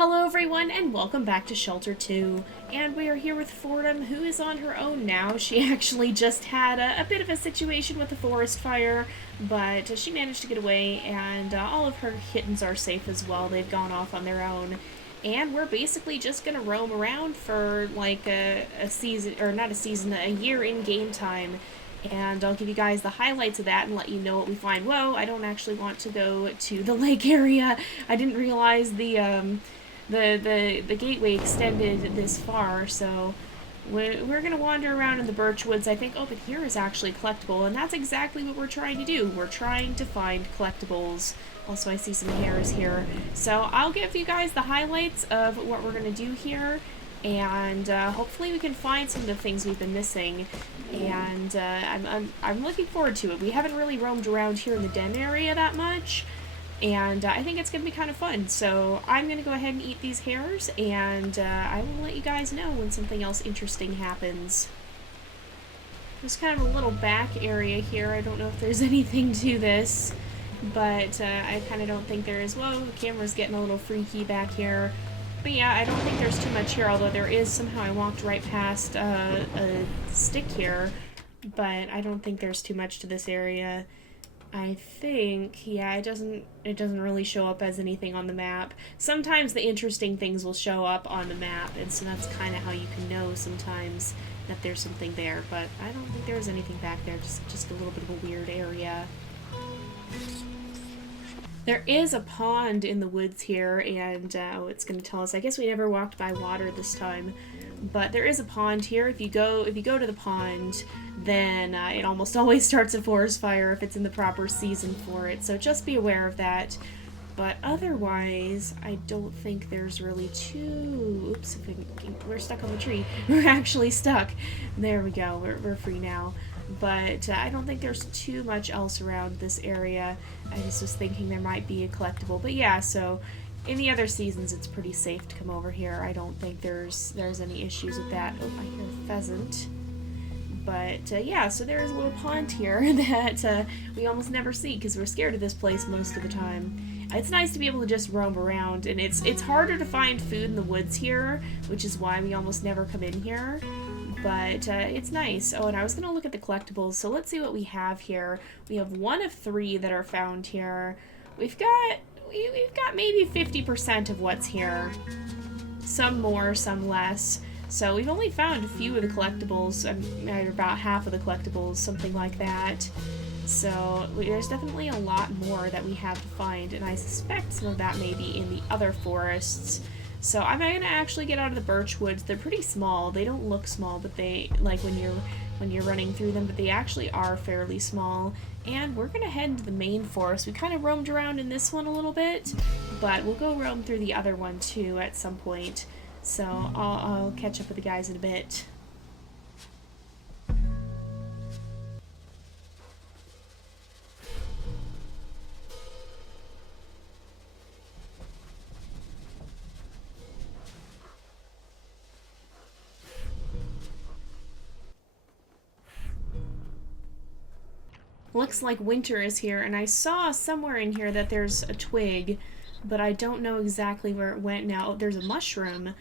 Hello everyone and welcome back to Shelter 2, and we are here with Fordham, who is on her own now. She actually just had a bit of a situation with the forest fire, but she managed to get away, and all of her kittens are safe as well. They've gone off on their own, and we're basically just gonna roam around for like a season, or not a season, a year in game time. And I'll give you guys the highlights of that and let you know what we find. Whoa, I don't actually want to go to the lake area. I didn't realize the gateway extended this far, so we're gonna wander around in the birch woods. I think, oh, but here is actually collectible, and that's exactly what we're trying to do. We're trying to find collectibles. Also, I see some hares here. So I'll give you guys the highlights of what we're gonna do here, and hopefully we can find some of the things we've been missing. And I'm looking forward to it. We haven't really roamed around here in the den area that much, and I think it's going to be kind of fun. So I'm going to go ahead and eat these hares, and I will let you guys know when something else interesting happens. There's kind of a little back area here. I don't know if there's anything to this, but I kind of don't think there is. Whoa, the camera's getting a little freaky back here. But yeah, I don't think there's too much here, although there is. Somehow I walked right past a stick here, but I don't think there's too much to this area. I think, yeah, it doesn't really show up as anything on the map. Sometimes the interesting things will show up on the map, and so that's kind of how you can know sometimes that there's something there, but I don't think there's anything back there, just a little bit of a weird area. There is a pond in the woods here, and it's going to tell us. I guess we never walked by water this time, but there is a pond here. If you go to the pond, then it almost always starts a forest fire if it's in the proper season for it. So just be aware of that. But otherwise, I don't think there's really too. Oops! We're stuck on the tree. We're actually stuck. There we go. We're free now. But I don't think there's too much else around this area. I just was thinking there might be a collectible. But yeah, so in the other seasons it's pretty safe to come over here. I don't think there's any issues with that. Oh, I hear a pheasant. But yeah, so there's a little pond here that we almost never see because we're scared of this place most of the time. It's nice to be able to just roam around, and it's harder to find food in the woods here, which is why we almost never come in here. But it's nice. Oh, and I was going to look at the collectibles, so let's see what we have here. We have 1 of 3 that are found here. We've got maybe 50% of what's here. Some more, some less. So we've only found a few of the collectibles, about half of the collectibles, something like that. So there's definitely a lot more that we have to find, and I suspect some of that may be in the other forests. So I'm going to actually get out of the birch woods. They're pretty small. They don't look small, but they, like when you're running through them, but they actually are fairly small. And we're going to head into the main forest. We kind of roamed around in this one a little bit, but we'll go roam through the other one too at some point. So I'll catch up with the guys in a bit. Looks like winter is here, and I saw somewhere in here that there's a twig, but I don't know exactly where it went now. Oh, there's a mushroom,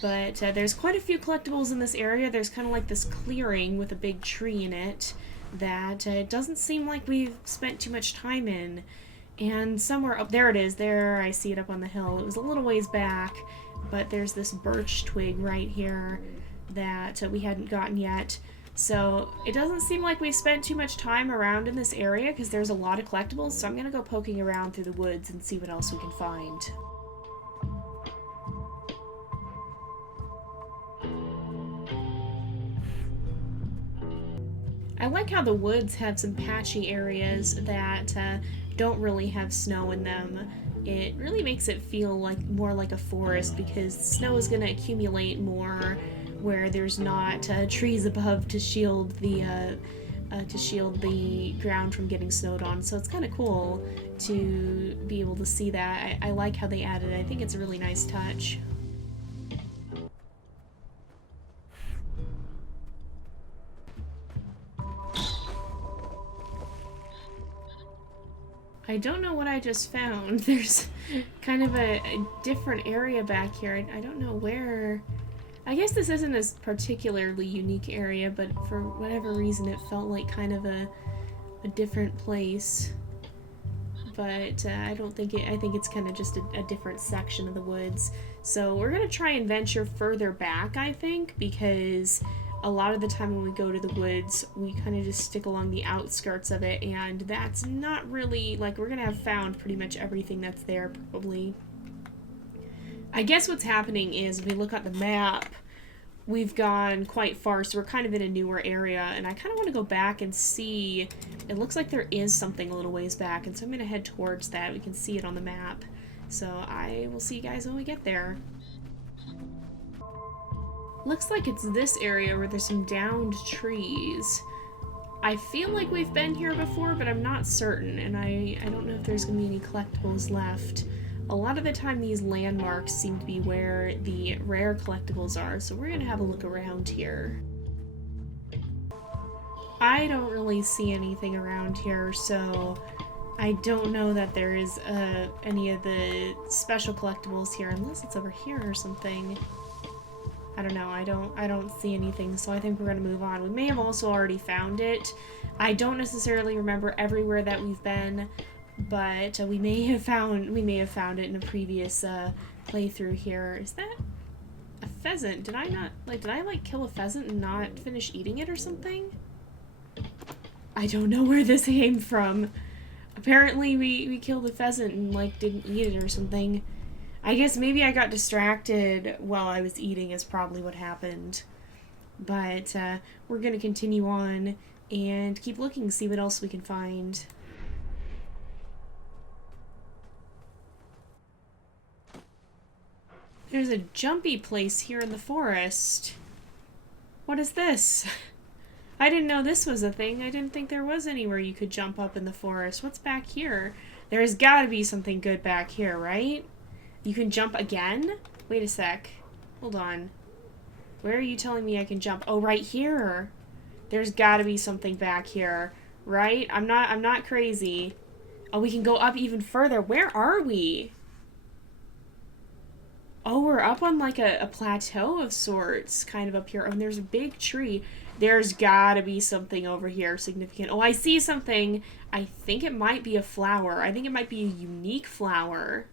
but there's quite a few collectibles in this area. There's kind of like this clearing with a big tree in it that it doesn't seem like we've spent too much time in. And somewhere up there it is. There, I see it up on the hill. It was a little ways back, but there's this birch twig right here that we hadn't gotten yet. So it doesn't seem like we've spent too much time around in this area because there's a lot of collectibles, so I'm going to go poking around through the woods and see what else we can find. I like how the woods have some patchy areas that don't really have snow in them. It really makes it feel like more like a forest because snow is going to accumulate more where there's not trees above to shield the ground from getting snowed on. So it's kind of cool to be able to see that. I like how they added it. I think it's a really nice touch. I don't know what I just found. There's kind of a different area back here. I don't know where. I guess this isn't a particularly unique area, but for whatever reason it felt like kind of a different place. But I don't think it, I think it's kind of just a different section of the woods. So we're going to try and venture further back, I think, because a lot of the time when we go to the woods, we kind of just stick along the outskirts of it, and that's not really, like, we're going to have found pretty much everything that's there, probably. I guess what's happening is, if we look at the map, we've gone quite far, so we're kind of in a newer area, and I kind of want to go back and see. It looks like there is something a little ways back, and so I'm going to head towards that. We can see it on the map. So I will see you guys when we get there. Looks like it's this area where there's some downed trees. I feel like we've been here before, but I'm not certain, and I don't know if there's going to be any collectibles left. A lot of the time these landmarks seem to be where the rare collectibles are, so we're going to have a look around here. I don't really see anything around here, so I don't know that there is any of the special collectibles here, unless it's over here or something. I don't know, I don't see anything, so I think we're going to move on. We may have also already found it. I don't necessarily remember everywhere that we've been, but we may have found it in a previous playthrough here. Is that a pheasant? Did I kill a pheasant and not finish eating it or something? I don't know where this came from. Apparently we killed a pheasant and like didn't eat it or something. I guess maybe I got distracted while I was eating is probably what happened. But we're gonna continue on and keep looking, see what else we can find. There's a jumpy place here in the forest. What is this? I didn't know this was a thing. I didn't think there was anywhere you could jump up in the forest. What's back here? There's gotta be something good back here, right? You can jump again? Wait a sec. Hold on. Where are you telling me I can jump? Oh, right here. There's gotta be something back here, right? I'm not crazy. Oh, we can go up even further. Where are we? Oh, we're up on like a plateau of sorts, kind of up here. Oh, and there's a big tree. There's gotta be something over here significant. Oh, I see something. I think it might be a flower. I think it might be a unique flower.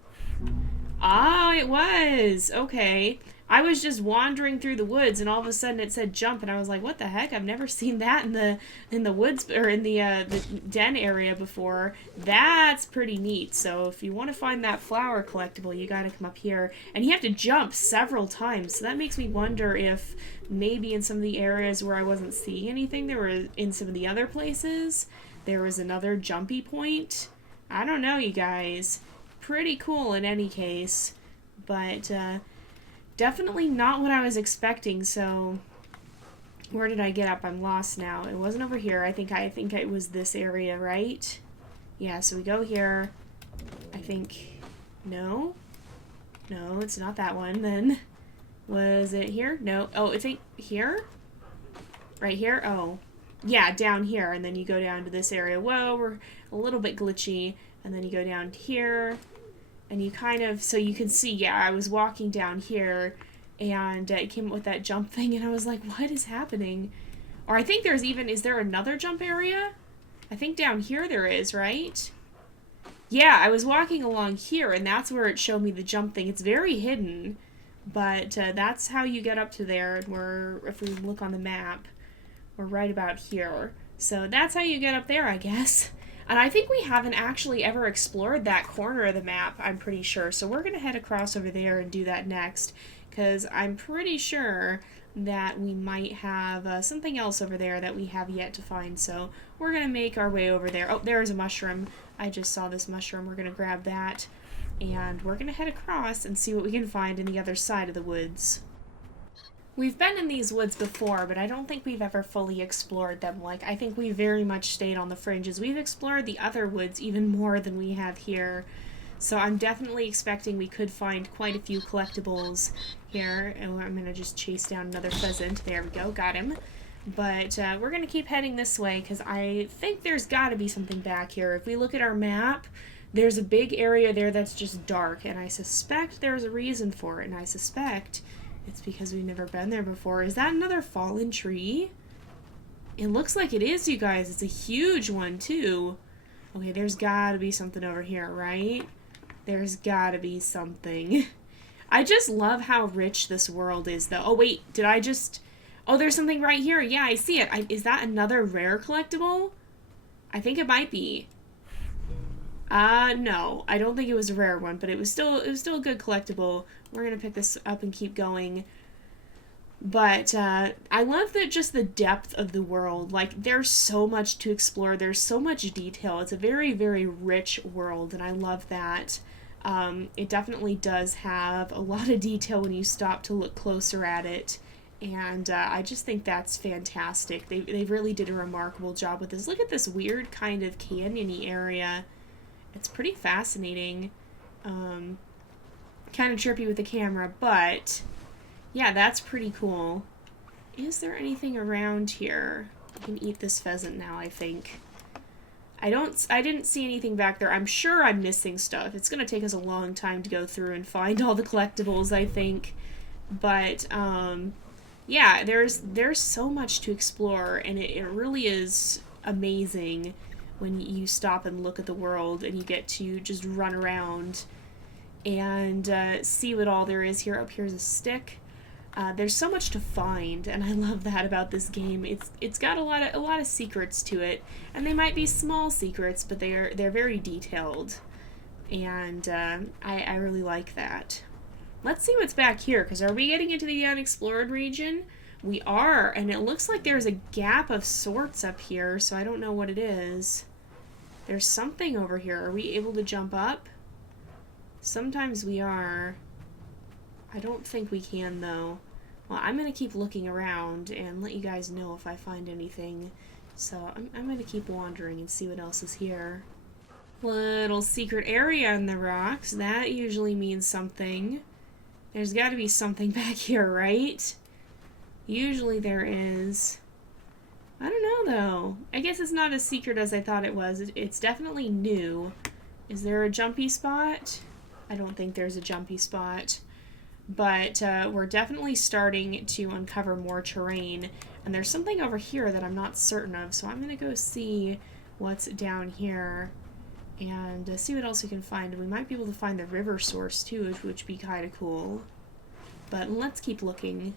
Oh, it was. Okay. I was just wandering through the woods and all of a sudden it said jump and I was like, what the heck? I've never seen that in the woods or in the den area before. That's pretty neat. So if you want to find that flower collectible, you got to come up here and you have to jump several times. So that makes me wonder if maybe in some of the areas where I wasn't seeing anything, there were in some of the other places, there was another jumpy point. I don't know, you guys. Pretty cool in any case, but definitely not what I was expecting. So where did I get up? I'm lost now. It wasn't over here. I think it was this area, right? Yeah, so we go here. I think no, it's not that one. Then was it here? No. Oh, I think here, right here. Oh yeah, down here, and then you go down to this area. Whoa, we're a little bit glitchy. And then you go down here, and you kind of, so you can see, yeah, I was walking down here, and it came up with that jump thing, and I was like, what is happening? Or I think there's even, is there another jump area? I think down here there is, right? Yeah, I was walking along here, and that's where it showed me the jump thing. It's very hidden, but that's how you get up to there, and if we look on the map, we're right about here. So that's how you get up there, I guess. And I think we haven't actually ever explored that corner of the map, I'm pretty sure. So we're going to head across over there and do that next, because I'm pretty sure that we might have something else over there that we have yet to find. So we're going to make our way over there. Oh, there's a mushroom. I just saw this mushroom. We're going to grab that, and we're going to head across and see what we can find on the other side of the woods. We've been in these woods before, but I don't think we've ever fully explored them. Like, I think we very much stayed on the fringes. We've explored the other woods even more than we have here. So I'm definitely expecting we could find quite a few collectibles here. And I'm going to just chase down another pheasant. There we go, got him. But we're going to keep heading this way because I think there's got to be something back here. If we look at our map, there's a big area there that's just dark, and I suspect there's a reason for it, and I suspect it's because we've never been there before. Is that another fallen tree? It looks like it is, you guys. It's a huge one, too. Okay, there's got to be something over here, right? There's got to be something. I just love how rich this world is, though. Oh, wait, did I just... Oh, there's something right here. Yeah, I see it. Is that another rare collectible? I think it might be. No. I don't think it was a rare one, but it was still a good collectible. We're going to pick this up and keep going. But, I love just the depth of the world. Like, there's so much to explore. There's so much detail. It's a very, very rich world, and I love that. It definitely does have a lot of detail when you stop to look closer at it. And I just think that's fantastic. They really did a remarkable job with this. Look at this weird kind of canyon-y area. It's pretty fascinating. Kind of trippy with the camera, but yeah, that's pretty cool. Is there anything around here? I can eat this pheasant now, I think. I didn't see anything back there. I'm sure I'm missing stuff. It's going to take us a long time to go through and find all the collectibles, I think. But, yeah, there's so much to explore, and it really is amazing when you stop and look at the world and you get to just run around and see what all there is here. Oh, here's a stick. There's so much to find, and I love that about this game. It's got a lot of secrets to it, and they might be small secrets, but they're very detailed, and I really like that. Let's see what's back here, because are we getting into the unexplored region? We are, and it looks like there's a gap of sorts up here, so I don't know what it is. There's something over here. Are we able to jump up? Sometimes we are. I don't think we can, though. Well, I'm going to keep looking around and let you guys know if I find anything. So I'm going to keep wandering and see what else is here. Little secret area in the rocks. That usually means something. There's got to be something back here, right? Usually there is. I don't know, though. I guess it's not as secret as I thought it was. It's definitely new. Is there a jumpy spot? I don't think there's a jumpy spot. But we're definitely starting to uncover more terrain. And there's something over here that I'm not certain of, so I'm going to go see what's down here and see what else we can find. We might be able to find the river source, too, which would be kind of cool. But let's keep looking.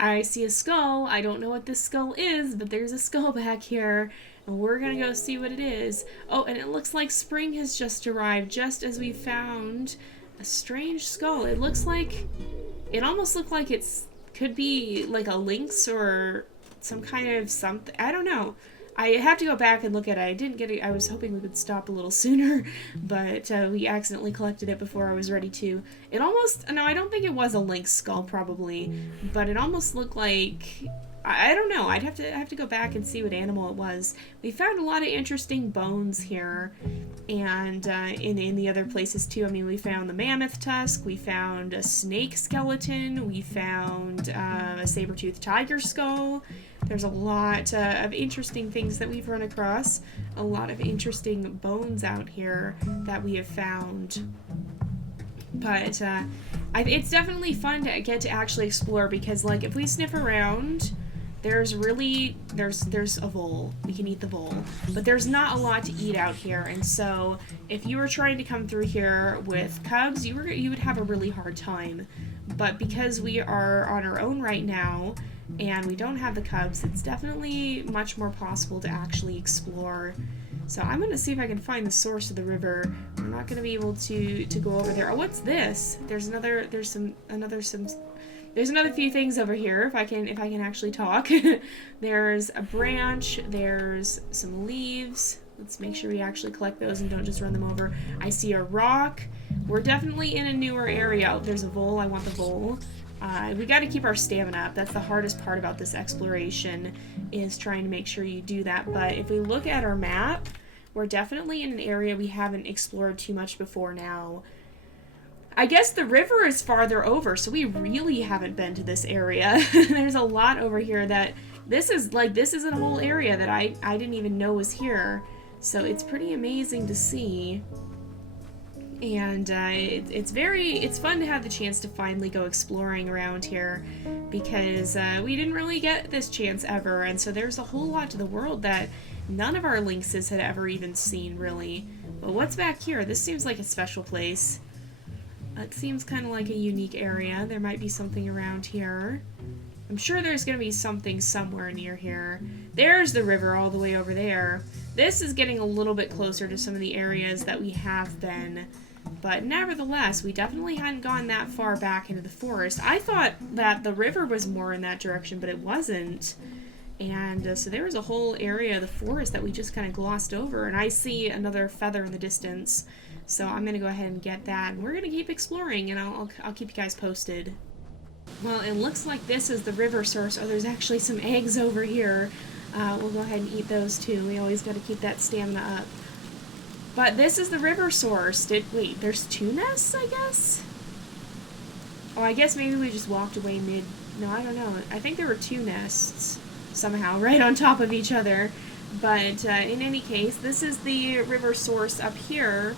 I see a skull. I don't know what this skull is, but there's a skull back here. And we're gonna go see what it is. Oh, and it looks like spring has just arrived, just as we found a strange skull. It looks like... It almost looked like could be like a lynx or some kind of something. I don't know. I have to go back and look at it. I didn't get it. I was hoping we would stop a little sooner, but we accidentally collected it before I was ready to. It almost... No, I don't think it was a lynx skull, probably, but it almost looked like... I don't know. I'd have to go back and see what animal it was. We found a lot of interesting bones here, and in the other places too. I mean, we found the mammoth tusk, we found a snake skeleton, we found a saber-toothed tiger skull. There's a lot of interesting things that we've run across. A lot of interesting bones out here that we have found. But it's definitely fun to get to actually explore because, like, if we sniff around... There's a vole. We can eat the vole. But there's not a lot to eat out here, and so if you were trying to come through here with cubs, you would have a really hard time. But because we are on our own right now, and we don't have the cubs, it's definitely much more possible to actually explore. So I'm going to see if I can find the source of the river. I'm not going to be able to go over there. Oh, what's this? There's another few things over here, if I can actually talk. There's a branch, there's some leaves. Let's make sure we actually collect those and don't just run them over. I see a rock. We're definitely in a newer area. Oh, there's a vole. I want the vole. We got to keep our stamina up. That's the hardest part about this exploration, is trying to make sure you do that. But if we look at our map, we're definitely in an area we haven't explored too much before now. I guess the river is farther over, so we really haven't been to this area. There's a lot over here that this is a whole area that I didn't even know was here. So it's pretty amazing to see. And it's fun to have the chance to finally go exploring around here, because we didn't really get this chance ever, and so there's a whole lot to the world that none of our lynxes had ever even seen, really. But what's back here? This seems like a special place. It seems kind of like a unique area. There might be something around here. I'm sure there's going to be something somewhere near here. There's the river all the way over there. This is getting a little bit closer to some of the areas that we have been. But nevertheless, we definitely hadn't gone that far back into the forest. I thought that the river was more in that direction, but it wasn't. And so there was a whole area of the forest that we just kind of glossed over. And I see another feather in the distance. So I'm going to go ahead and get that. And we're going to keep exploring, and I'll keep you guys posted. Well, it looks like this is the river source. Oh, there's actually some eggs over here. We'll go ahead and eat those too. We always got to keep that stamina up. But this is the river source. Wait, there's 2 nests, I guess? Oh, I guess maybe we just walked away mid... No, I don't know. I think there were 2 nests somehow right on top of each other. But in any case, this is the river source up here.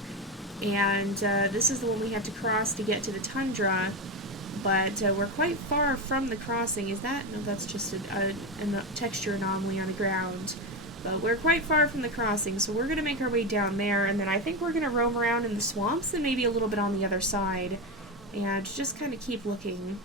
And this is the one we have to cross to get to the tundra. But we're quite far from the crossing. Is that? No, that's just a texture anomaly on the ground. But we're quite far from the crossing, so we're going to make our way down there, and then I think we're going to roam around in the swamps and maybe a little bit on the other side, and just kind of keep looking.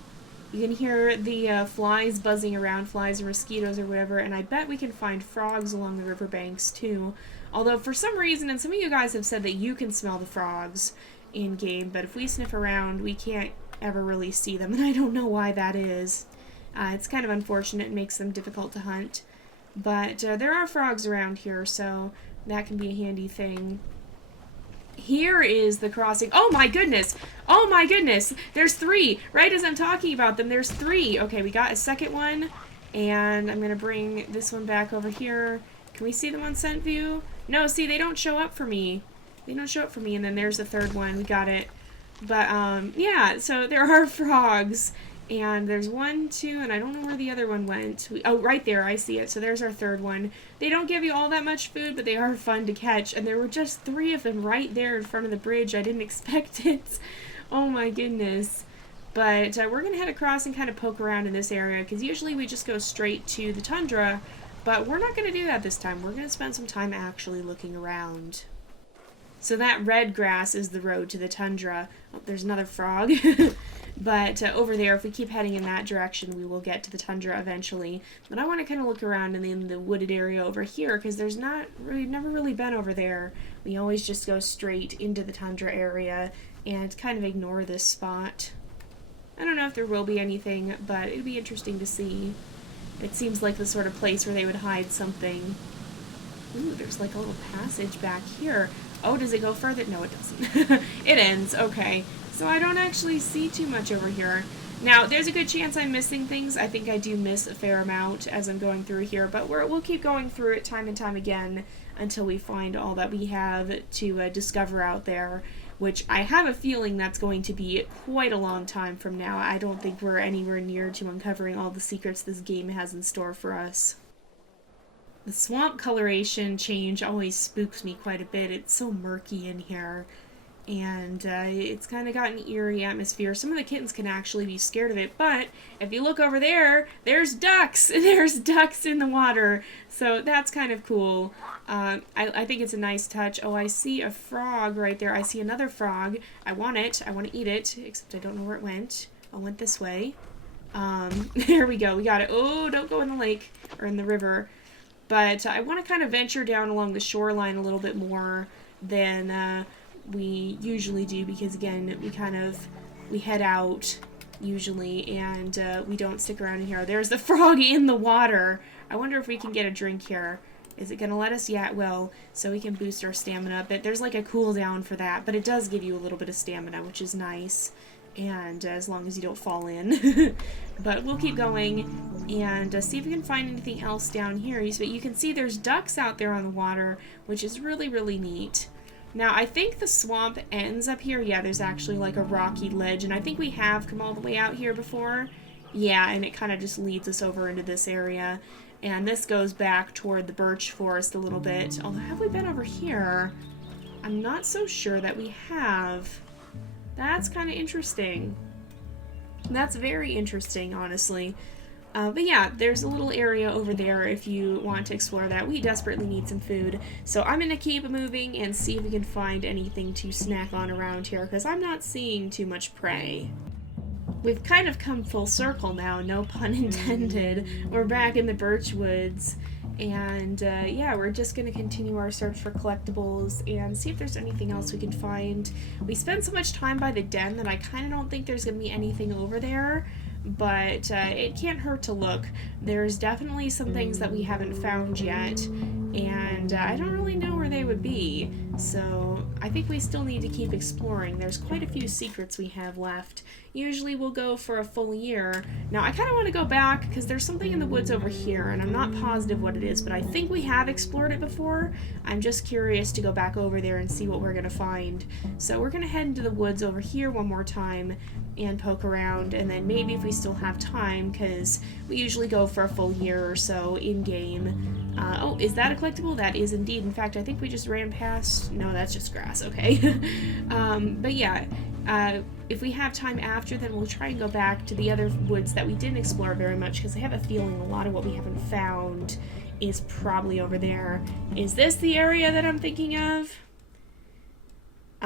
You can hear the flies buzzing around, flies or mosquitoes or whatever, and I bet we can find frogs along the riverbanks too. Although for some reason, and some of you guys have said that you can smell the frogs in-game, but if we sniff around, we can't ever really see them, and I don't know why that is. It's kind of unfortunate. It makes them difficult to hunt. But there are frogs around here, so that can be a handy thing. Here is the crossing. Oh my goodness! Oh my goodness! There's 3! Right as I'm talking about them, there's 3! Okay, we got a second one, and I'm going to bring this one back over here. Can we see them on scent view? No, see, they don't show up for me. They don't show up for me, and then there's the third one. We got it. But, yeah, so there are frogs. And there's 1, 2, and I don't know where the other one went. Oh, right there, I see it. So there's our third one. They don't give you all that much food, but they are fun to catch. And there were just 3 of them right there in front of the bridge. I didn't expect it. Oh my goodness. But we're going to head across and kind of poke around in this area, because usually we just go straight to the tundra. But we're not going to do that this time. We're going to spend some time actually looking around. So that red grass is the road to the tundra. Oh, there's another frog. But over there, if we keep heading in that direction, we will get to the tundra eventually. But I want to kind of look around in the wooded area over here, because we've never really been over there. We always just go straight into the tundra area and kind of ignore this spot. I don't know if there will be anything, but it'd be interesting to see. It seems like the sort of place where they would hide something. Ooh, there's like a little passage back here. Oh, does it go further? No, it doesn't. It ends. Okay. So I don't actually see too much over here. Now, there's a good chance I'm missing things. I think I do miss a fair amount as I'm going through here, but we'll keep going through it time and time again until we find all that we have to discover out there, which I have a feeling that's going to be quite a long time from now. I don't think we're anywhere near to uncovering all the secrets this game has in store for us. The swamp coloration change always spooks me quite a bit. It's so murky in here. And it's kind of got an eerie atmosphere. Some of the kittens can actually be scared of it, but if you look over there, there's ducks! There's ducks in the water, so that's kind of cool. I think it's a nice touch. Oh, I see a frog right there. I see another frog. I want it. I want to eat it, except I don't know where it went. I went this way. There we go. We got it. Oh, don't go in the lake, or in the river. But I want to kind of venture down along the shoreline a little bit more than we usually do, because again, we head out usually, and we don't stick around in here. There's the frog in the water. I wonder if we can get a drink here. Is it gonna let us? Yeah, it will. So we can boost our stamina a bit. There's like a cooldown for that, but it does give you a little bit of stamina, which is nice. And as long as you don't fall in. But we'll keep going and see if we can find anything else down here. But you can see there's ducks out there on the water, which is really, really neat. Now, I think the swamp ends up here. Yeah, there's actually like a rocky ledge, and I think we have come all the way out here before. Yeah, and it kind of just leads us over into this area. And this goes back toward the birch forest a little bit. Although, have we been over here? I'm not so sure that we have. That's kind of interesting. That's very interesting, honestly. But yeah, there's a little area over there if you want to explore that. We desperately need some food. So I'm going to keep moving and see if we can find anything to snack on around here, because I'm not seeing too much prey. We've kind of come full circle now, no pun intended. We're back in the birch woods. And yeah, we're just going to continue our search for collectibles and see if there's anything else we can find. We spent so much time by the den that I kind of don't think there's going to be anything over there. But it can't hurt to look. There's definitely some things that we haven't found yet, and I don't really know where they would be, so I think we still need to keep exploring. There's quite a few secrets we have left. Usually we'll go for a full year. Now, I kind of want to go back, because there's something in the woods over here, and I'm not positive what it is, but I think we have explored it before. I'm just curious to go back over there and see what we're going to find. So we're going to head into the woods over here one more time, and poke around, and then maybe if we still have time, because we usually go for a full year or so in-game. Oh, is that a collectible? That is indeed. In fact, I think we just ran past... No, that's just grass, okay. But yeah, if we have time after, then we'll try and go back to the other woods that we didn't explore very much, because I have a feeling a lot of what we haven't found is probably over there. Is this the area that I'm thinking of?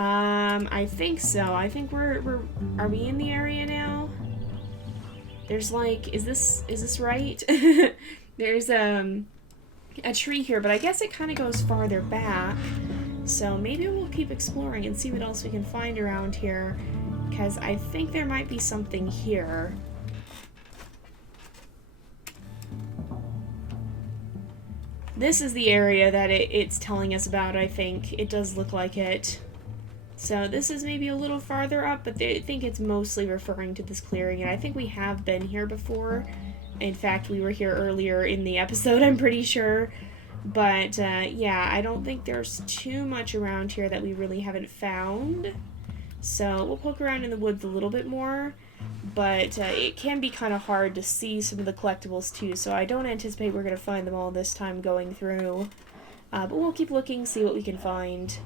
I think so. I think are we in the area now? There's like, is this right? There's, a tree here, but I guess it kind of goes farther back. So maybe we'll keep exploring and see what else we can find around here, because I think there might be something here. This is the area that it's telling us about, I think. It does look like it. So this is maybe a little farther up, but I think it's mostly referring to this clearing, and I think we have been here before. In fact, we were here earlier in the episode, I'm pretty sure. But, yeah, I don't think there's too much around here that we really haven't found. So we'll poke around in the woods a little bit more, but it can be kind of hard to see some of the collectibles too, so I don't anticipate we're going to find them all this time going through. But we'll keep looking, see what we can find.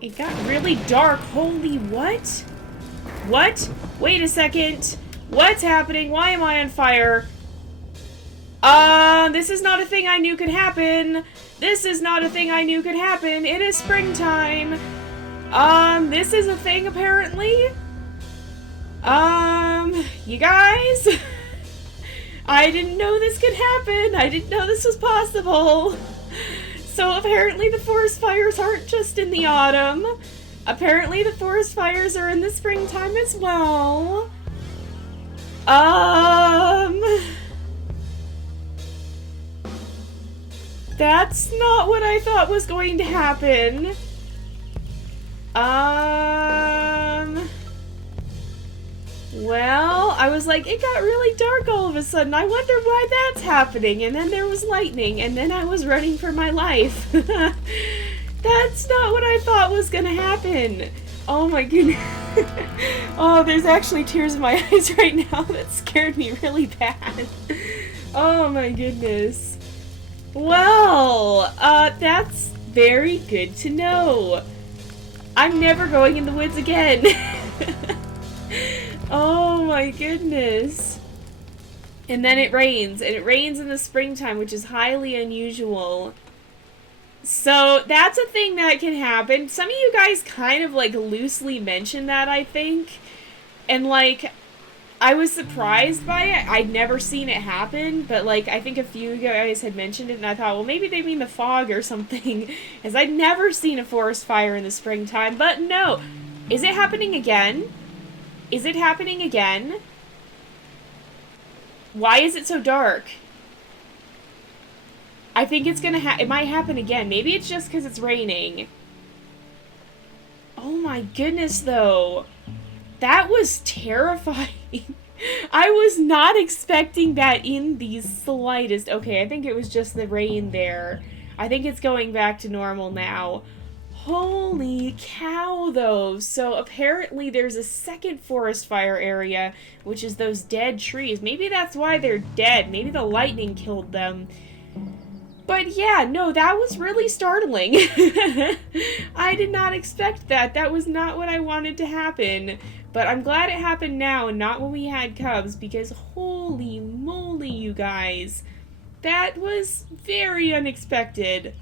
It got really dark. Holy what? What? Wait a second. What's happening? Why am I on fire? This is not a thing I knew could happen. This is not a thing I knew could happen. It is springtime. This is a thing apparently. You guys? I didn't know this could happen. I didn't know this was possible. So apparently the forest fires aren't just in the autumn. Apparently the forest fires are in the springtime as well. That's not what I thought was going to happen. Well, I was like, it got really dark all of a sudden. I wonder why that's happening. And then there was lightning, and then I was running for my life. That's not what I thought was gonna happen. Oh my goodness. Oh, there's actually tears in my eyes right now. That scared me really bad. Oh my goodness. Well, that's very good to know. I'm never going in the woods again. Oh my goodness. And then it rains, and it rains in the springtime, which is highly unusual. So that's a thing that can happen. Some of you guys kind of like loosely mentioned that, I think. And like, I was surprised by it. I'd never seen it happen, but like, I think a few guys had mentioned it, and I thought, well, maybe they mean the fog or something, as I'd never seen a forest fire in the springtime. But no. Is it happening again? Is it happening again? Why is it so dark? I think it's gonna it might happen again. Maybe it's just because it's raining. Oh my goodness, though. That was terrifying. I was not expecting that in the slightest. Okay, I think it was just the rain there. I think it's going back to normal now. Holy cow, though. So apparently there's a second forest fire area, which is those dead trees. Maybe that's why they're dead. Maybe the lightning killed them. But yeah, no, that was really startling. I did not expect that. That was not what I wanted to happen. But I'm glad it happened now and not when we had cubs, because holy moly, you guys. That was very unexpected.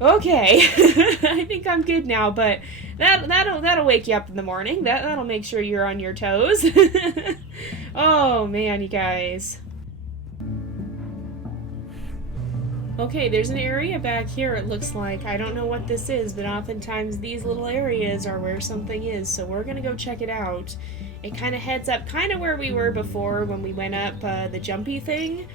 Okay, I think I'm good now, but that'll wake you up in the morning. That'll make sure you're on your toes. Oh man, you guys. Okay, there's an area back here, it looks like. I don't know what this is, but oftentimes these little areas are where something is, so we're gonna go check it out. It kind of heads up kind of where we were before when we went up the jumpy thing.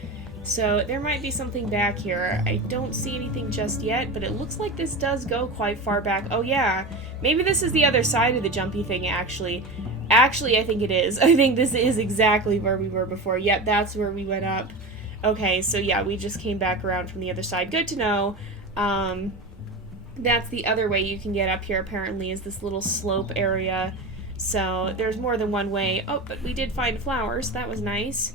So there might be something back here. I don't see anything just yet, but it looks like this does go quite far back. Oh yeah, maybe this is the other side of the jumpy thing, actually. Actually, I think it is. I think this is exactly where we were before. Yep, that's where we went up. Okay, so yeah, we just came back around from the other side. Good to know. That's the other way you can get up here, apparently, is this little slope area. So there's more than one way. Oh, but we did find flowers. That was nice.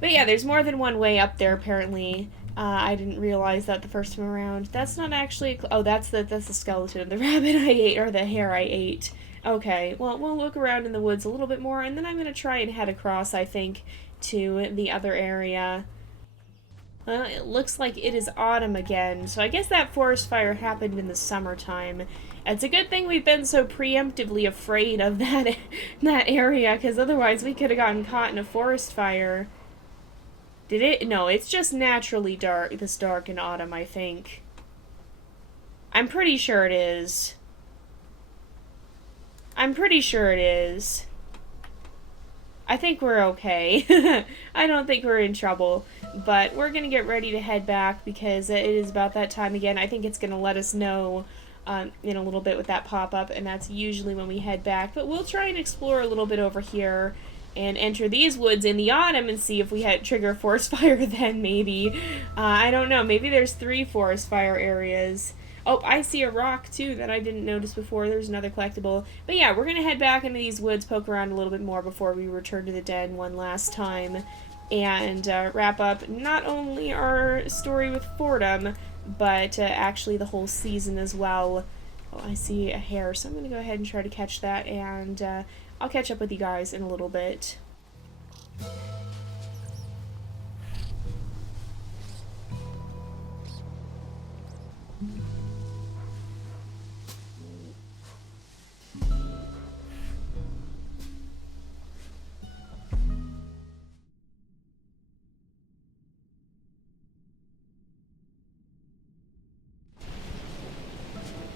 But yeah, there's more than one way up there, apparently. I didn't realize that the first time around. That's not actually... Oh, that's the skeleton of the rabbit I ate, or the hare I ate. Okay, well, we'll look around in the woods a little bit more, and then I'm going to try and head across, I think, to the other area. It looks like it is autumn again, so I guess that forest fire happened in the summertime. It's a good thing we've been so preemptively afraid of that area, because otherwise we could have gotten caught in a forest fire. Did it? No, it's just naturally dark, this dark in autumn, I think. I'm pretty sure it is. I'm pretty sure it is. I think we're okay. I don't think we're in trouble. But we're going to get ready to head back because it is about that time again. I think it's going to let us know in a little bit with that pop-up, and that's usually when we head back. But we'll try and explore a little bit over here and enter these woods in the autumn and see if we had trigger a forest fire then, maybe. I don't know. Maybe there's 3 forest fire areas. Oh, I see a rock, too, that I didn't notice before. There's another collectible. But yeah, we're going to head back into these woods, poke around a little bit more before we return to the den one last time, and wrap up not only our story with Fordham, but actually the whole season as well. Oh, I see a hare, so I'm going to go ahead and try to catch that, and I'll catch up with you guys in a little bit.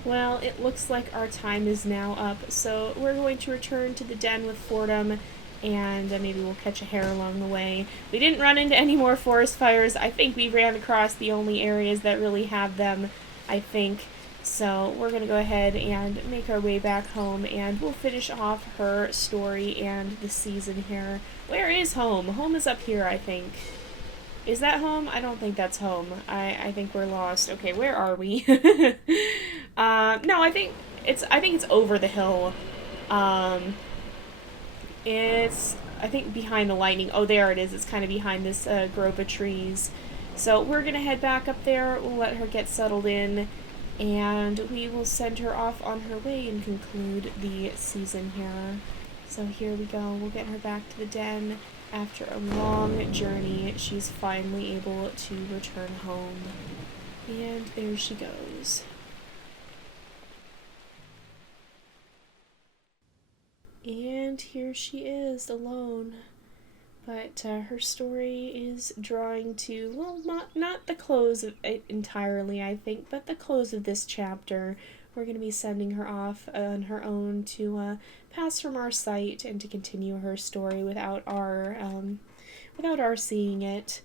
Well, it looks like our time is now up, so we're going to return to the den with Fordham, and maybe we'll catch a hare along the way. We didn't run into any more forest fires. I think we ran across the only areas that really have them, I think. So we're going to go ahead and make our way back home, and we'll finish off her story and the season here. Where is home? Home is up here, I think. Is that home? I don't think that's home. I think we're lost. Okay, where are we? No, I think it's over the hill. It's, I think, behind the lightning. Oh, there it is. It's kind of behind this grove of trees. So we're going to head back up there. We'll let her get settled in, and we will send her off on her way and conclude the season here. So here we go. We'll get her back to the den. After a long journey, she's finally able to return home. And there she goes. And here she is, alone. But her story is drawing to, well, not the close of it entirely, I think, but the close of this chapter. We're going to be sending her off on her own to pass from our sight and to continue her story without our seeing it.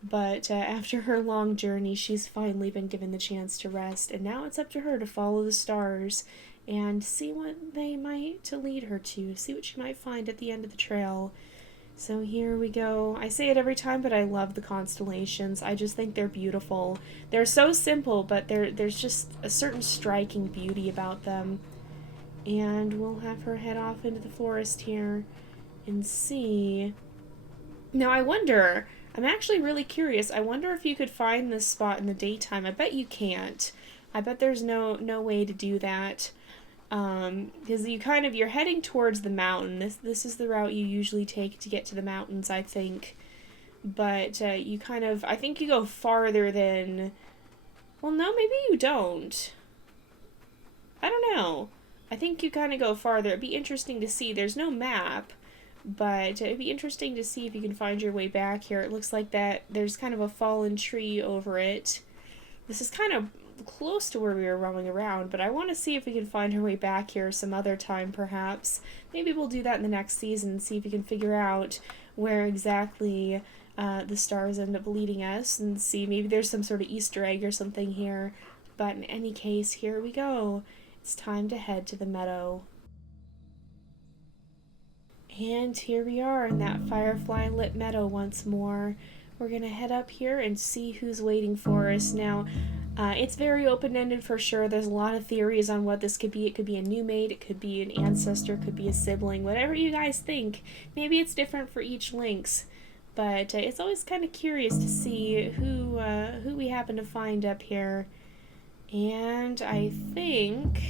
But after her long journey, she's finally been given the chance to rest, and now it's up to her to follow the stars and see what they might to lead her to, see what she might find at the end of the trail. So here we go. I say it every time, but I love the constellations. I just think they're beautiful. They're so simple, but there's just a certain striking beauty about them. And we'll have her head off into the forest here and see. Now I wonder, I'm actually really curious, I wonder if you could find this spot in the daytime. I bet you can't. I bet there's no way to do that. Because you're heading towards the mountain. This is the route you usually take to get to the mountains, I think. But I think you go farther than, well, no, maybe you don't. I don't know. I think you kind of go farther. It'd be interesting to see. There's no map, but it'd be interesting to see if you can find your way back here. It looks like that there's kind of a fallen tree over it. This is kind of close to where we were roaming around, but I want to see if we can find her way back here some other time, perhaps. Maybe we'll do that in the next season and see if we can figure out where exactly the stars end up leading us, and see maybe there's some sort of Easter egg or something here. But in any case, here we go. It's time to head to the meadow. And here we are in that firefly lit meadow once more. We're gonna head up here and see who's waiting for us. Now, it's very open-ended for sure. There's a lot of theories on what this could be. It could be a new mate, it could be an ancestor, it could be a sibling, whatever you guys think. Maybe it's different for each lynx, but it's always kind of curious to see who we happen to find up here. And I think,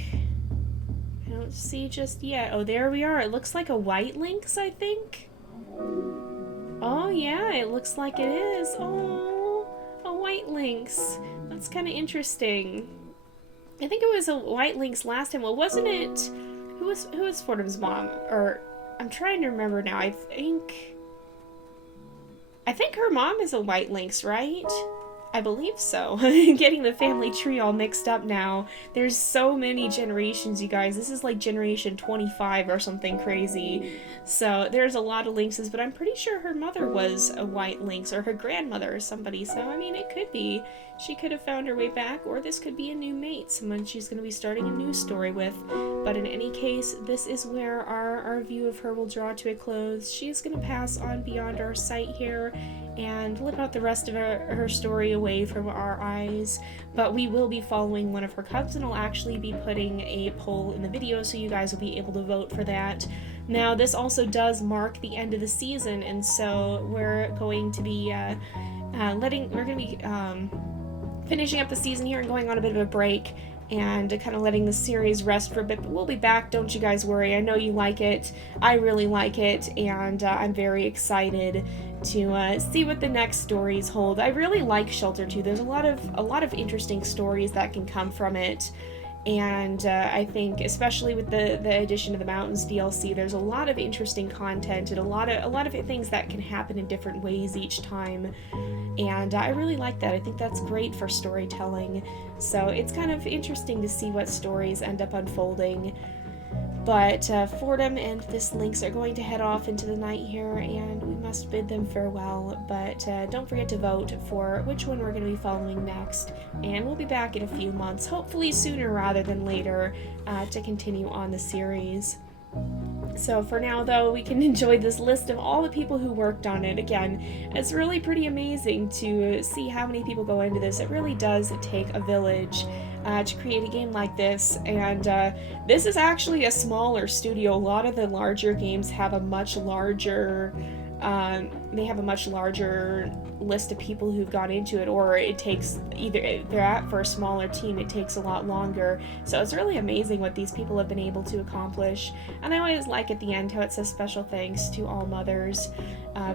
I don't see just yet. Oh, there we are. It looks like a white lynx, I think. Oh yeah, it looks like it is. Oh, a white lynx. That's kind of interesting. I think it was a white lynx last time. Well, wasn't it? Who was Fordham's mom? Or I'm trying to remember now. I think her mom is a white lynx, right? I believe so. Getting the family tree all mixed up now. There's so many generations, you guys. This is like generation 25 or something crazy. So there's a lot of lynxes, but I'm pretty sure her mother was a white lynx, or her grandmother or somebody. So, I mean, it could be. She could have found her way back, or this could be a new mate, someone she's going to be starting a new story with. But in any case, this is where our view of her will draw to a close. She's going to pass on beyond our sight here and live out the rest of her story away from our eyes, but we will be following one of her cubs, and I'll actually be putting a poll in the video so you guys will be able to vote for that. Now, this also does mark the end of the season, and so we're going to be finishing up the season here and going on a bit of a break and kind of letting the series rest for a bit, but we'll be back, don't you guys worry. I know you like it, I really like it, and I'm very excited to see what the next stories hold. I really like Shelter 2. There's a lot of interesting stories that can come from it, and I think especially with the addition of the Mountains DLC, there's a lot of interesting content and a lot of things that can happen in different ways each time, and I really like that. I think that's great for storytelling, so it's kind of interesting to see what stories end up unfolding. But Fordham and this lynx are going to head off into the night here, and we must bid them farewell. But don't forget to vote for which one we're going to be following next, and we'll be back in a few months, hopefully sooner rather than later, to continue on the series. So for now, though, we can enjoy this list of all the people who worked on it. Again, it's really pretty amazing to see how many people go into this. It really does take a village to create a game like this, and this is actually a smaller studio. A lot of the larger games have a much larger list of people who've gone into it, or it takes either they're at for a smaller team, it takes a lot longer. So it's really amazing what these people have been able to accomplish. And I always like at the end how it says special thanks to all mothers,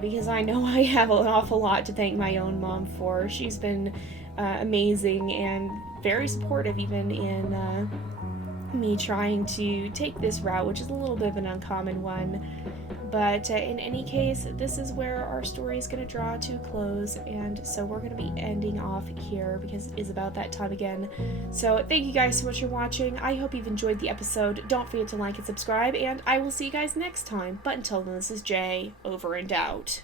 because I know I have an awful lot to thank my own mom for. She's been amazing and very supportive, even in me trying to take this route, which is a little bit of an uncommon one. But in any case, this is where our story is going to draw to a close, and so we're going to be ending off here because it is about that time again. So thank you guys so much for watching. I hope you've enjoyed the episode. Don't forget to like and subscribe, and I will see you guys next time. But until then, this is Jay, over and out.